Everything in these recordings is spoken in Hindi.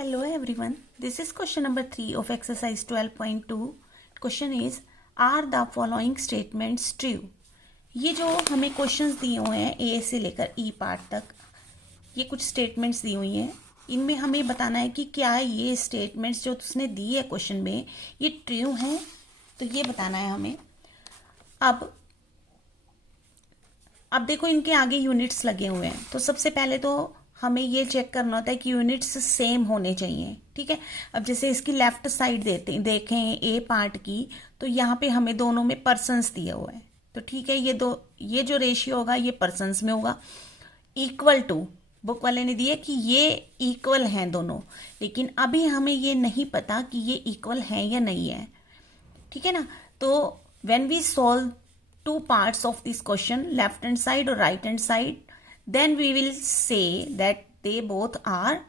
Hello everyone, this is question number 3 of exercise 12.2. Question is, are the following statements true? ये जो हमें क्वेश्चंस दिए हुए हैं ए से लेकर ई पार्ट तक, ये कुछ स्टेटमेंट्स दी हुई हैं. इनमें हमें बताना है कि क्या ये स्टेटमेंट्स जो उसने दी है क्वेश्चन में ये ट्रू हैं. तो ये बताना है हमें. अब देखो इनके आगे यूनिट्स लगे हुए हैं. तो सबसे पहले तो हमें ये चेक करना होता है कि यूनिट्स सेम होने चाहिए. ठीक है. अब जैसे इसकी लेफ्ट साइड देखें ए पार्ट की, तो यहाँ पे हमें दोनों में पर्सन्स दिया हुआ है. तो ठीक है, ये जो रेशियो होगा ये पर्सन्स में होगा. इक्वल टू बुक वाले ने दिया कि ये इक्वल हैं दोनों, लेकिन अभी हमें ये नहीं पता कि ये इक्वल हैं या नहीं है. ठीक है ना. तो when we solve two parts of this question, left hand side or right hand side, then we will say that they both are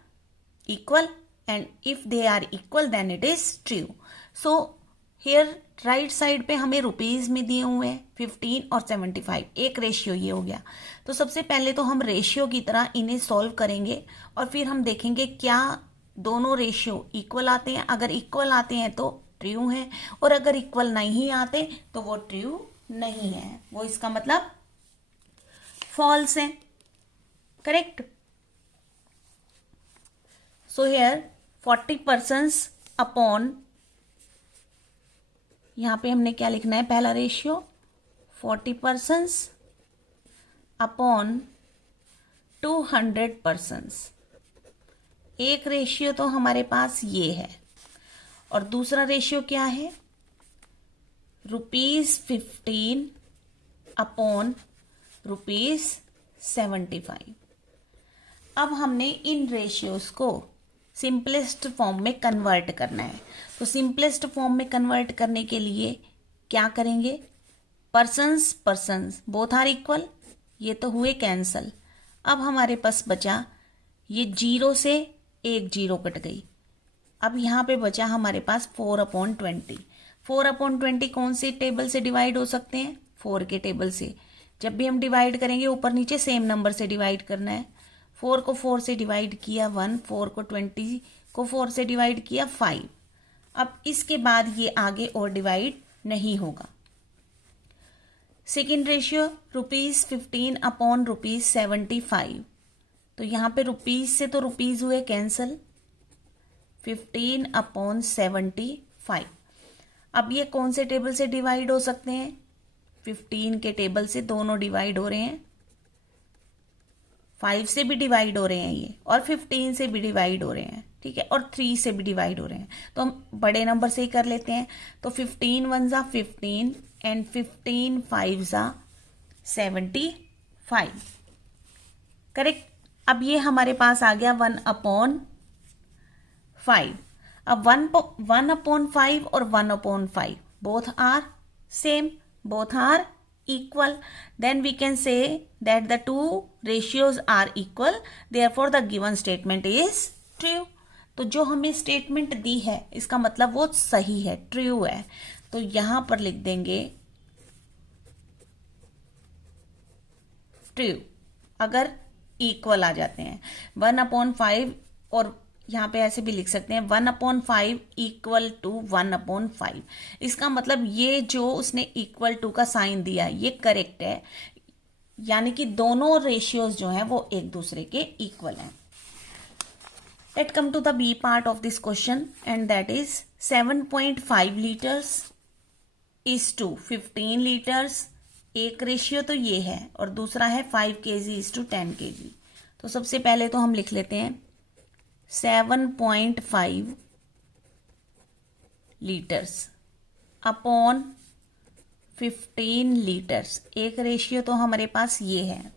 equal, and if they are equal then it is true. So here right side पे हमें रुपीज में दिए हुए हैं 15 और 75, एक रेशियो ये हो गया. तो सबसे पहले तो हम रेशियो की तरह इन्हें सॉल्व करेंगे और फिर हम देखेंगे क्या दोनों रेशियो इक्वल आते हैं. अगर इक्वल आते हैं तो ट्रू है, और अगर इक्वल नहीं आते तो वो ट्रू नहीं है, वो इसका मतलब फॉल्स है. करेक्ट. सो हियर 40% अपॉन, यहां पे हमने क्या लिखना है, पहला रेशियो 40% अपॉन 200%. एक रेशियो तो हमारे पास ये है, और दूसरा रेशियो क्या है, ₹15 अपॉन ₹75. अब हमने इन रेशियोज को सिंपलेस्ट फॉर्म में कन्वर्ट करना है. तो सिंपलेस्ट फॉर्म में कन्वर्ट करने के लिए क्या करेंगे, पर्सन्स बोथ आर इक्वल, ये तो हुए कैंसल. अब हमारे पास बचा ये 0 से एक 0 कट गई. अब यहाँ पे बचा हमारे पास 4/20. 4/20 कौन से टेबल से डिवाइड हो सकते हैं, 4 के टेबल से. जब भी हम डिवाइड करेंगे ऊपर नीचे सेम नंबर से डिवाइड करना है. 4 को 4 से डिवाइड किया 1, 4 को 20 को 4 से डिवाइड किया 5. अब इसके बाद ये आगे और डिवाइड नहीं होगा. Second ratio ₹15 upon ₹75. तो यहाँ पे रुपीज से तो रुपीज हुए कैंसल, 15/75. अब ये कौन से टेबल से डिवाइड हो सकते हैं, 15 के टेबल से दोनों डिवाइड हो रहे हैं. 5 से भी डिवाइड हो रहे हैं ये, और 15 से भी डिवाइड हो रहे हैं. ठीक है. और 3 से भी डिवाइड हो रहे हैं. तो हम बड़े नंबर से ही कर लेते हैं. तो 15 1 ज़ा 15 एंड 15 5 ज़ा 75. करेक्ट. अब ये हमारे पास आ गया 1/5. अब 1/5 और 1/5 both are same, both are equal. Then we can say that the two ratios are equal, therefore the given statement is true. तो जो हमें स्टेटमेंट दी है इसका मतलब वो सही है, ट्रू है. तो यहां पर लिख देंगे ट्रू अगर इक्वल आ जाते हैं. 1/5, और यहाँ पे ऐसे भी लिख सकते हैं 1/5 इक्वल टू 1/5. इसका मतलब ये जो उसने इक्वल टू का साइन दिया ये करेक्ट है, यानी कि दोनों रेशियोज जो हैं वो एक दूसरे के इक्वल हैं. Let come to the B part of this question, and that is 7.5 litres is to 15 litres. एक रेशियो तो ये है, और दूसरा है 5 kg इज टू 10 kg. तो सबसे पहले तो हम लिख लेते हैं 7.5 लीटर्स अपॉन 15 लीटर्स. एक रेशियो तो हमारे पास ये है.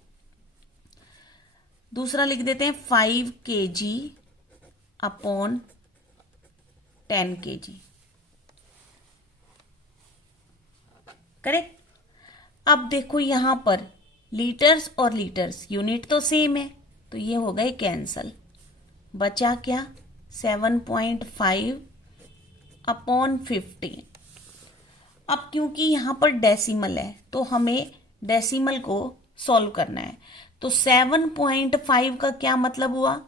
दूसरा लिख देते हैं 5 kg अपॉन 10 kg. करेक्ट. अब देखो यहां पर लीटर्स और लीटर्स यूनिट तो सेम है, तो ये हो गए कैंसल. बचा क्या, 7.5 अपॉन 15. अब क्योंकि यहां पर डेसिमल है तो हमें डेसिमल को सॉल्व करना है. तो 7.5 का क्या मतलब हुआ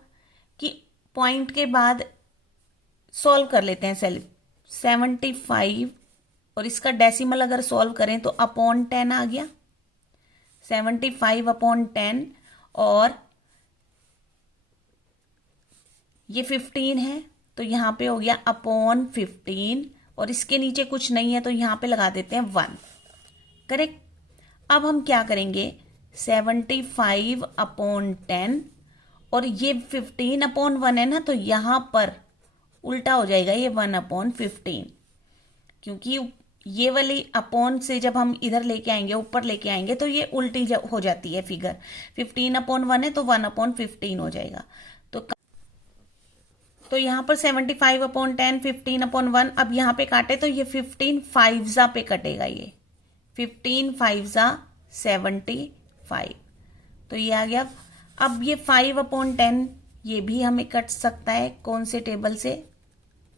कि पॉइंट के बाद सॉल्व कर लेते हैं सेल्फ। 75 और इसका डेसिमल अगर सॉल्व करें तो अपॉन 10 आ गया, 75 अपॉन 10, और ये 15 है तो यहाँ पे हो गया अपॉन 15, और इसके नीचे कुछ नहीं है तो यहाँ पे लगा देते हैं 1। करेक्ट। अब हम क्या करेंगे, 75 अपॉन 10 और ये 15 अपॉन 1 है ना, तो यहाँ पर उल्टा हो जाएगा ये 1 अपॉन 15, क्योंकि ये वाली अपॉन से जब हम इधर लेके आएंगे, ऊपर लेके आएंगे, तो ये उल्टी हो जाती है फिगर। 15 अपॉन 1 है तो 1 अपॉन 15 हो जाएगा। तो यहाँ पर 75 अपॉन 10, 15 अपॉन 1, अब यहाँ पे काटे तो ये 15 5 पे कटेगा, ये 15 5 75, तो ये आ गया। अब ये 5 अपॉन 10 ये भी हमें कट सकता है, कौन से टेबल से,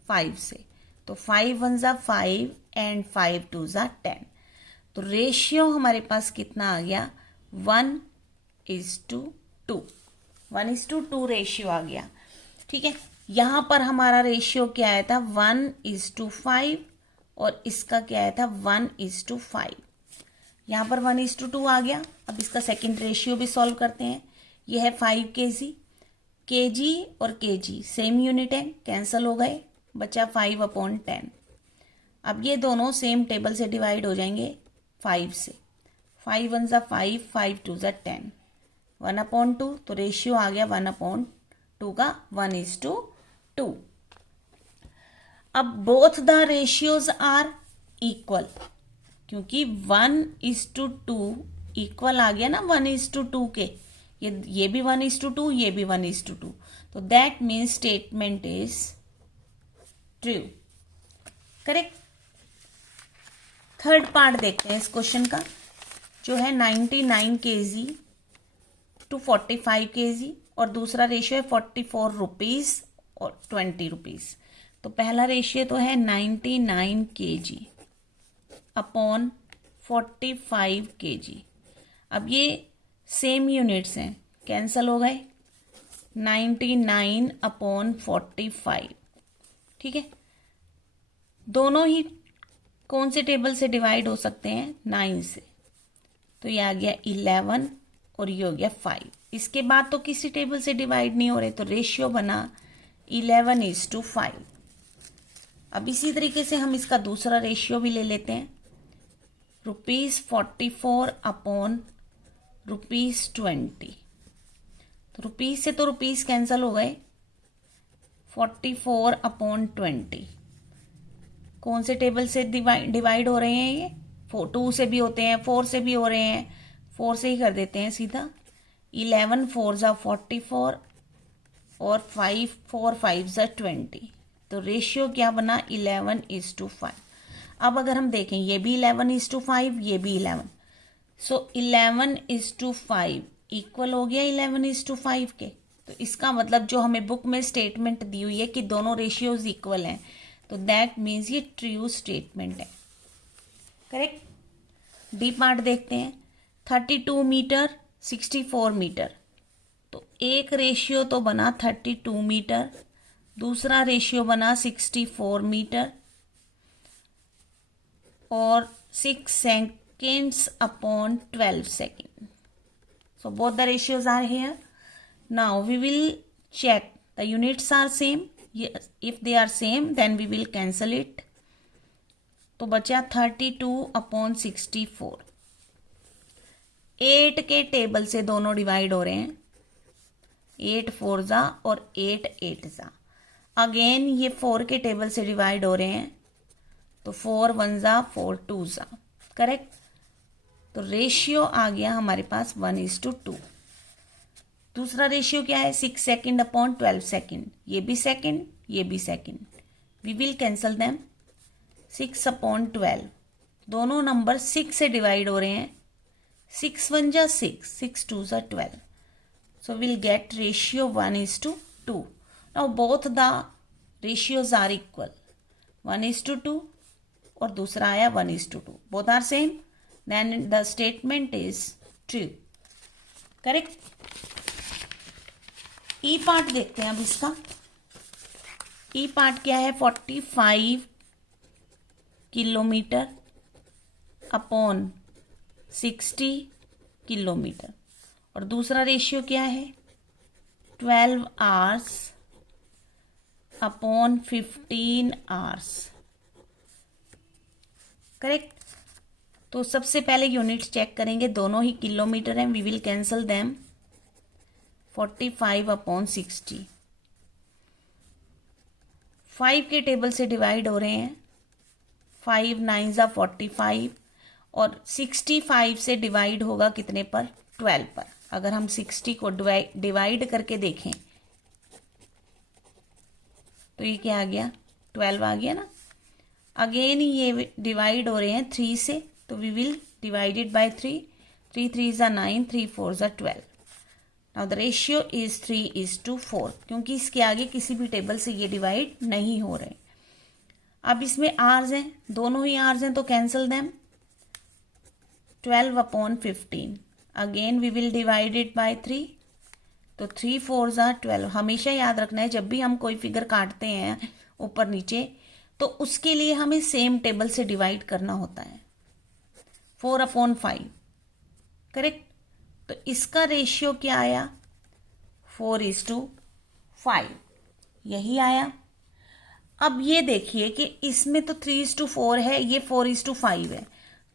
5 से, तो 5 1 5 एंड 5 2 10, तो रेशियो हमारे पास कितना आ गया, 1:2, 1:2 रेशियो आ गया। ठीक है, यहां पर हमारा रेशियो क्या आया था, 1:5, और इसका क्या आया था, 1:5। यहां पर 1:2 आ गया। अब इसका सेकंड रेशियो भी सॉल्व करते हैं। यह है 5 kg, kg और kg सेम यूनिट है, कैंसल हो गए, बचा 5 अपॉन 10। अब ये दोनों सेम टेबल से डिवाइड हो जाएंगे 5 से, 5 1 5, 5 2 10, 1 अपॉन 2, तो रेशियो आ गया 1 अपॉन 2 का 1:2। अब both the ratios are equal, क्योंकि 1:2 इक्वल आ गया ना 1:2 के, ये भी 1:2, ये भी 1:2, तो that means statement is true. Correct. Third part देखते हैं इस क्वेश्चन का, जो है 99 kg टू 45 kg, और दूसरा रेशियो है 44 रुपीज और 20 रुपीज। तो पहला रेशियो तो है 99 kg अपॉन 45 kg। अब ये सेम यूनिट्स हैं, कैंसल हो गए, 99 अपॉन 45। ठीक है, दोनों ही कौन से टेबल से डिवाइड हो सकते हैं, 9 से, तो ये आ गया 11 और ये हो गया 5। इसके बाद तो किसी टेबल से डिवाइड नहीं हो रहे, तो रेशियो बना 11:5। अब इसी तरीके से हम इसका दूसरा रेशियो भी ले लेते हैं, ₹44 अपॉन ₹20। तो रुपीज से तो रुपीज कैंसल हो गए, 44 अपॉन 20 कौन से टेबल से डिवाइड हो रहे हैं, ये 2 से भी होते हैं, 4 से भी हो रहे हैं, 4 से ही कर देते हैं सीधा। 11 4 44 और 5 4 5 20, तो रेशियो क्या बना, 11:5। अब अगर हम देखें, ये भी 11:5, ये भी 11, सो 11:5 इक्वल हो गया 11:5 के। तो इसका मतलब जो हमें बुक में स्टेटमेंट दी हुई है कि दोनों रेशियोज इक्वल हैं, तो दैट मीन्स ये ट्रू स्टेटमेंट है। करेक्ट। डी पार्ट देखते हैं, 32 मीटर 64 मीटर, तो एक रेशियो तो बना 32 मीटर, दूसरा रेशियो बना 64 मीटर, और 6 seconds upon 12 seconds. So both the ratios are here. Now we will check the units are same. Yes, if they are same, then we will cancel it. तो बचा 32 अपॉन 64। 8 के टेबल से दोनों डिवाइड हो रहे हैं, 8 4 जा और 8 8 जा। अगेन ये 4 के टेबल से डिवाइड हो रहे हैं, तो 4 1 जा 4 2 जा। करेक्ट। तो रेशियो आ गया हमारे पास 1:2। दूसरा रेशियो क्या है, 6 सेकेंड अपॉन 12 सेकेंड, ये भी सेकेंड, ये भी second, we will cancel them. 6 upon 12, दोनों नंबर 6 से डिवाइड हो रहे हैं, 6 1 जा 6, 6 2 जा 12, so will get ratio 1:2। Now both the ratios are equal, 1:2 और दूसरा आया 1:2, both are same, then the statement is true. Correct. E part देखते हैं अब इसका, ई पार्ट क्या है 45 किलोमीटर अपॉन 60 किलोमीटर, और दूसरा रेशियो क्या है 12 आवर्स अपॉन 15 आवर्स। करेक्ट। तो सबसे पहले यूनिट्स चेक करेंगे, दोनों ही किलोमीटर हैं, we will cancel them. 45 upon 60 5 के टेबल से डिवाइड हो रहे हैं, 5 9 ज़ा 45, और 65 से डिवाइड होगा कितने पर 12 पर। अगर हम 60 को डिवाइड करके देखें तो ये क्या आ गया 12 आ गया ना। अगेन ये डिवाइड हो रहे हैं 3 से, तो वी विल डिवाइडेड बाय 3, 3 3 ज़ा 9, 3 4 ज़ा 12। नाउ द रेशियो इज 3:4, क्योंकि इसके आगे किसी भी टेबल से ये डिवाइड नहीं हो रहे। अब इसमें आर्स हैं, दोनों ही आर्स हैं, तो cancel them. 12 upon 15, again we will divide it by 3, तो 3 4 ज़ा 12। हमेशा याद रखना है जब भी हम कोई फिगर काटते हैं ऊपर नीचे, तो उसके लिए हमें सेम टेबल से डिवाइड करना होता है। 4 अपॉन 5, करेक्ट। तो इसका रेशियो क्या आया 4:5, यही आया। अब ये देखिए कि इसमें तो 3:4 है, ये 4:5 है,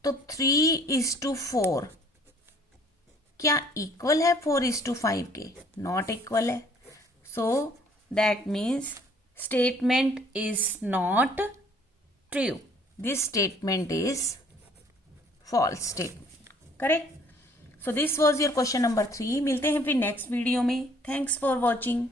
तो 3:4 क्या इक्वल है 4:5 के? नॉट इक्वल है। So that means statement is not true. This statement is false statement. Correct? So this was your question number 3. मिलते हैं फिर नेक्स्ट वीडियो में. Thanks for watching.